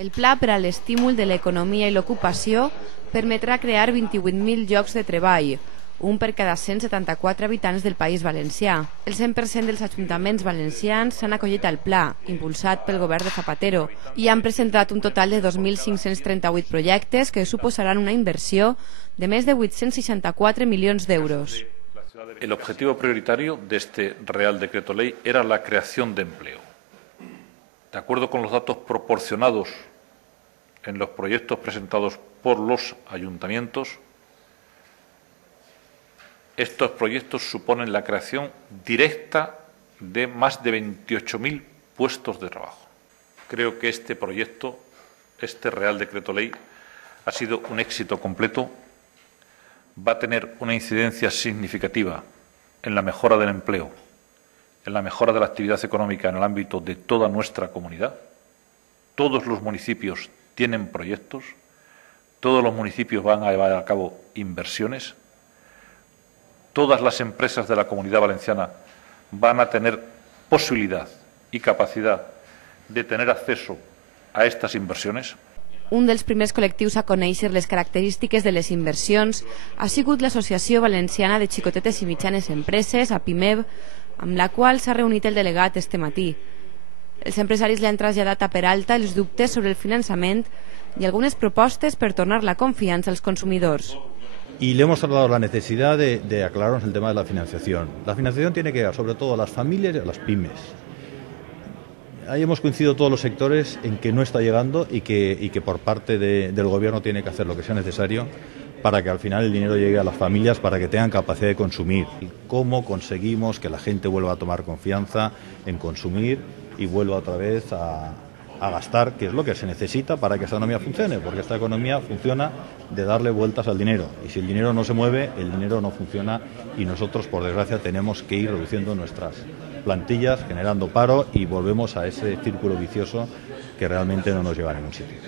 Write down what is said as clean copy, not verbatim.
El pla per a l'estímul de l'economia i l'ocupació permetrà crear 28.000 llocs de treball, un per cada 174 habitants del País Valencià. El 100% dels ajuntaments valencians s'han acollit al pla, impulsat pel govern de Zapatero, i han presentat un total de 2.538 projectes que suposaran una inversió de més de 864 milions d'euros. El objetivo prioritario de este Real Decreto Ley era la creación de empleo. De acuerdo con los datos proporcionados en los proyectos presentados por los ayuntamientos, estos proyectos suponen la creación directa de más de 28.000 puestos de trabajo. Creo que este proyecto, este Real Decreto Ley, ha sido un éxito completo, va a tener una incidencia significativa en la mejora del empleo, en la mejora de la actividad económica en el ámbito de toda nuestra comunidad. Todos los municipios tienen proyectos, todos los municipios van a llevar a cabo inversiones, todas las empresas de la Comunidad Valenciana van a tener posibilidad y capacidad de tener acceso a estas inversiones. Un dels primers col·lectius a conèixer les característiques de les inversions ha sigut l'Associació Valenciana de Xicotetes i Mitjanes Empreses, APIMEB, amb la qual s'ha reunit el delegat este matí. Els empresaris li han traslladat a Peralta els dubtes sobre el finançament y algunas propuestas per tornar la confianza a los consumidors. Y le hemos trasladado la necesidad de aclararnos el tema de la financiación. La financiación tiene que llegar sobre todo a las familias y a las pymes. Ahí hemos coincidido todos los sectores en que no está llegando y que por parte del Gobierno tiene que hacer lo que sea necesario para que al final el dinero llegue a las familias, para que tengan capacidad de consumir. ¿Cómo conseguimos que la gente vuelva a tomar confianza en consumir y vuelva otra vez a gastar, que es lo que se necesita para que esta economía funcione? Porque esta economía funciona de darle vueltas al dinero, y si el dinero no se mueve, el dinero no funciona, y nosotros, por desgracia, tenemos que ir reduciendo nuestras plantillas, generando paro, y volvemos a ese círculo vicioso que realmente no nos lleva a ningún sitio.